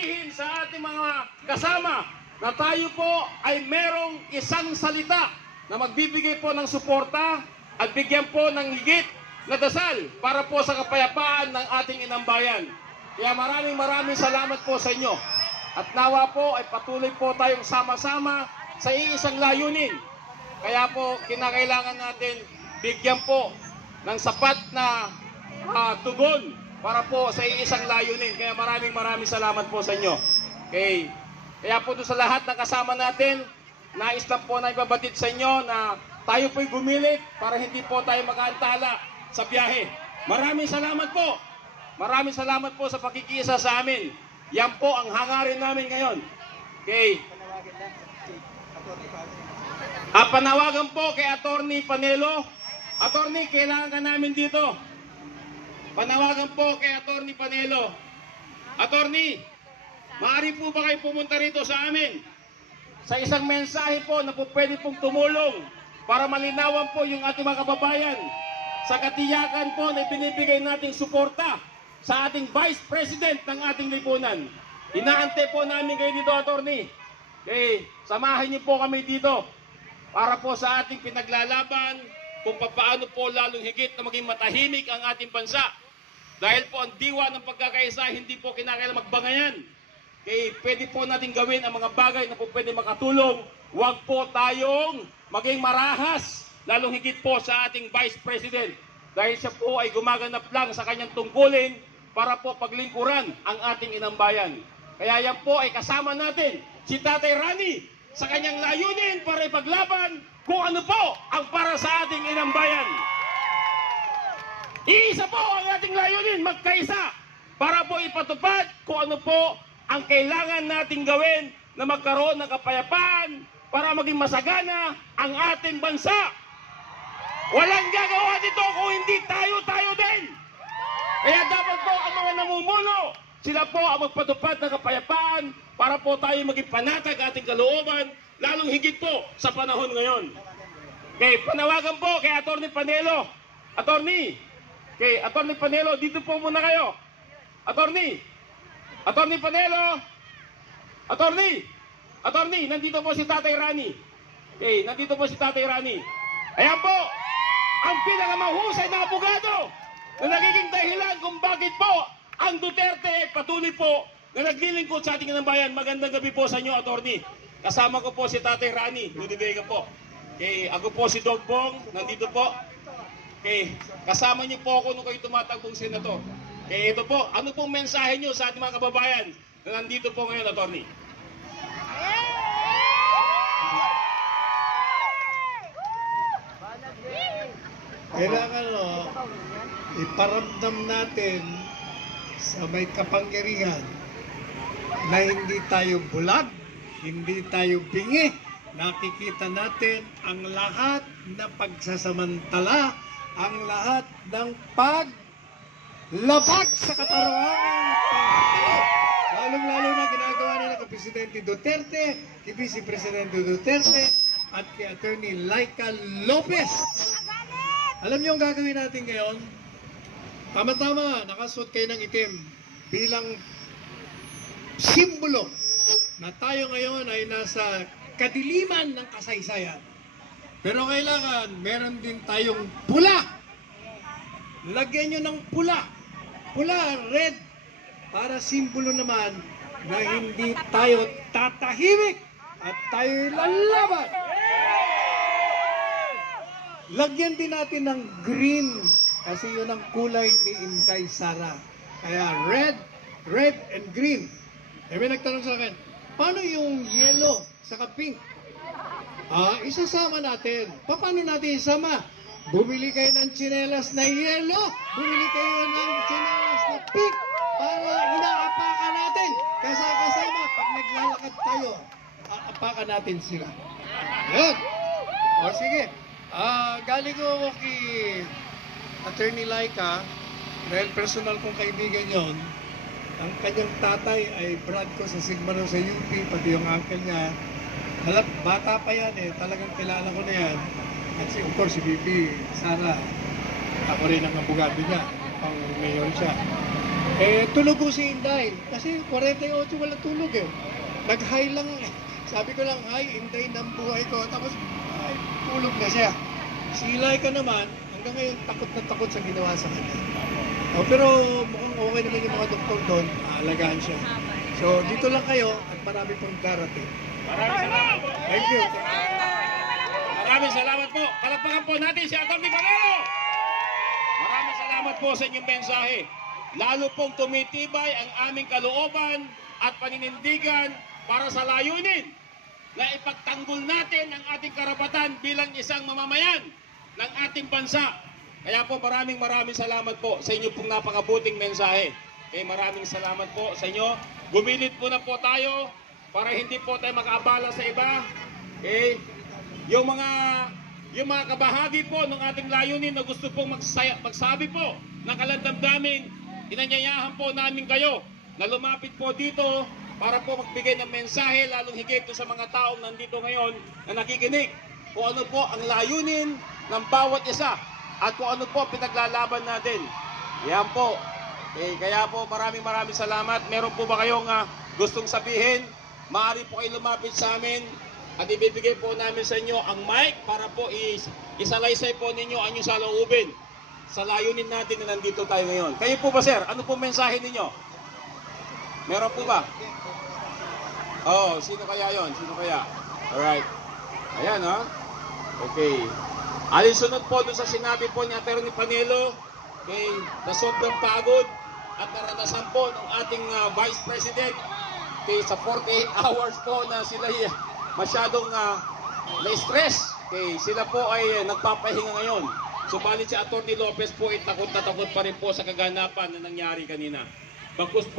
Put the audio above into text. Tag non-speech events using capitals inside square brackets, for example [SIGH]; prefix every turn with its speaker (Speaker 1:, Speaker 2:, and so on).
Speaker 1: sabihin sa ating mga kasama na tayo po ay merong isang salita na magbibigay po ng suporta at bigyan po ng higit na dasal para po sa kapayapaan ng ating inang bayan. Kaya maraming maraming salamat po sa inyo. At nawa po ay patuloy po tayong sama-sama sa iisang layunin. Kaya po kinakailangan natin bigyan po ng sapat na ah, tugon para po sa iisang layunin. Kaya maraming maraming salamat po sa inyo. Okay. Kaya po doon sa lahat ng kasama natin, nais lang po na ipabatid sa inyo na tayo po'y gumilit para hindi po tayo magkaantala sa biyahe. Maraming salamat po. Maraming salamat po sa pakikiisa sa amin. Yan po ang hangarin namin ngayon. Okay. Ah, panawagan po kay Attorney Panelo. Attorney, kailangan ka namin dito. Panawagan po kay Attorney Panelo. Attorney, maaari po ba kayo pumunta rito sa amin? Sa isang mensahe po na po pwede pong tumulong para malinawan po yung ating mga kababayan sa katiyakan po na binibigay nating suporta sa ating Vice President ng ating lipunan. Inaante po namin kayo dito, Attorney. Okay, samahan niyo po kami dito para po sa ating pinaglalaban kung paano po lalong higit na maging matahimik ang ating bansa. Dahil po ang diwa ng pagkakaisa, hindi po kinakailangan magbangayan. Kaya pwede po natin gawin ang mga bagay na po pwede makatulong. Huwag po tayong maging marahas, lalong higit po sa ating Vice President. Dahil siya po ay gumaganap lang sa kanyang tungkulin para po paglingkuran ang ating inang bayan. Kaya yan po ay kasama natin si Tatay Rani sa kanyang layunin para ipaglaban kung ano po ang para sa ating inang bayan. Iisa po ang ating layunin, magkaisa, para po ipatupad kung ano po ang kailangan nating gawin na magkaroon ng kapayapaan para maging masagana ang ating bansa. Walang gagawa dito kung hindi tayo, tayo din. Kaya dapat po ang mga namumuno, sila po ang magpatupad ng kapayapaan para po tayo maging panatag ating kalooban, lalong higit po sa panahon ngayon. Okay, panawagan po kay Attorney Panelo. Attorney, okay, Attorney Panelo, dito po muna kayo. Attorney, Attorney Panelo, Attorney, Attorney, nandito po si Tatay Rani. Okay, nandito po si Tatay Rani. Ayan po, ang pinakamahusay na abogado na nagiging dahilan kung bakit po ang Duterte patuloy po na naglilingkod sa ating ng bayan. Magandang gabi po sa inyo, Attorney. Kasama ko po si Tatay Rani, Ludivega po. Okay, ako po si Dog Bong, nandito po. Okay, kasama niyo po ako nung kayo tumatakbong senator. Okay, ito po, ano pong mensahe niyo sa ating mga kababayan na nandito po ngayon, Attorney?
Speaker 2: Kailangan no, iparamdam natin sa may kapangyarihan na hindi tayo bulag, hindi tayo bingi. Nakikita natin ang lahat na pagsasamantala, ang lahat ng paglabag sa katarungan Lalong-lalo na ginagawa nila kay Presidente Duterte, kay Vice Presidente Duterte, at kay Attorney Laika Lopez. Alam niyo ang gagawin natin ngayon? Tama-tama, nakasuot kayo ng itim bilang simbolo na tayo ngayon ay nasa kadiliman ng kasaysayan. Pero kailangan, meron din tayong pula. Lagyan nyo ng pula. Pula, red. Para simbolo naman na hindi tayo tatahimik at tayo lalaban. Lagyan din natin ng green kasi yun ang kulay ni Inday Sara. Kaya red, red and green. Eh may nagtanong sa akin, paano yung yellow sa pink? Ah, isasama natin. Pa- Paano natin isama? Bumili kayo ng tsinelas na yellow, bumili kayo ng tsinelas na pink para inaapakan natin. Kasi kasama, pag naglalakad tayo, aapakan natin sila. Yun. O sige. Ah, galing ko kay Attorney Laika, dahil personal kong kaibigan yon. Ang kanyang tatay ay brad ko sa Sigma Rho sa UP, pati yung uncle niya. Halap, bata pa yan eh, talagang kilala ko na yan. At si, of course, si BP Sara, ako rin ang abogado niya, pang mayor siya. Eh, tulog ko si Inday. Kasi 48 wala tulog eh. Nag-high lang. eh. Sabi ko lang, hi, Inday ng buhay ko. Tapos, ay, tulog na siya. Si Laika naman, hanggang ngayon, takot na takot sa ginawa sa kanya. Oh, pero mukhang okay naman yung mga doktor doon. Aalagaan siya. So, dito lang kayo at marami pang darating.
Speaker 1: Maraming salamat po.
Speaker 2: Thank you.
Speaker 1: Maraming salamat po. Palagpagan po natin si Atty. Panelo. Maraming salamat po sa inyong mensahe. Lalo pong tumitibay ang aming kalooban at paninindigan para sa layunin na ipagtanggol natin ang ating karapatan bilang isang mamamayan ng ating bansa. Kaya po maraming maraming salamat po sa inyo pong napakabuting mensahe. Okay, maraming salamat po sa inyo. Gumilit po na po tayo para hindi po tayo makaabala sa iba. Okay? Yung mga yung mga kabahagi po ng ating layunin na gusto pong magsaya, magsabi po ng kalandamdamin, inanyayahan po namin kayo na lumapit po dito para po magbigay ng mensahe lalong higit sa mga taong nandito ngayon na nakikinig kung ano po ang layunin ng bawat isa at kung ano po pinaglalaban natin. Yan po. Eh, kaya po maraming maraming salamat. Meron po ba kayong ah, gustong sabihin? Maaari po kayo lumapit sa amin at ibibigay po namin sa inyo ang mic para po is, isalaysay po ninyo ang inyong saloobin sa layunin natin na nandito tayo ngayon. Kayo po ba sir? Ano po mensahe ninyo? Meron po ba? Oh, sino kaya yon? Sino kaya? Alright. Ayan ha. Okay. Alinsunod po dun sa sinabi po ni Atty. Panelo okay, na sobrang pagod at naranasan po ng ating ah, Vice President okay, sa 48 [LAUGHS] hours po na sila masyadong ah, na-stress. Okay, sila po ay nagpapahinga ngayon. Subalit si Atty. Lopez po ay takot na takot pa rin po sa kaganapan na nangyari kanina. Bagkus po